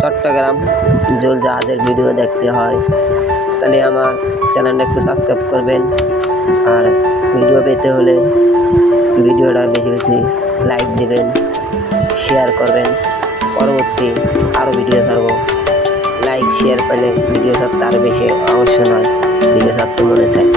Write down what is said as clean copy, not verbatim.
চট্টগ্রাম জল জাহাজের ভিডিও দেখতে হয় তাহলে আমার চ্যানেলটা একটু সাবস্ক্রাইব করবেন। আর ভিডিও পেতে হলে ভিডিওটা বেশি বেশি লাইক দিবেন, শেয়ার করবেন। পরবর্তী আরও ভিডিও ছাড়বো। লাইক শেয়ার পেলে ভিডিও ছাড়তে আরও বেশি আকর্ষণ হয়, ভিডিও ছাড়তে মনে চায়।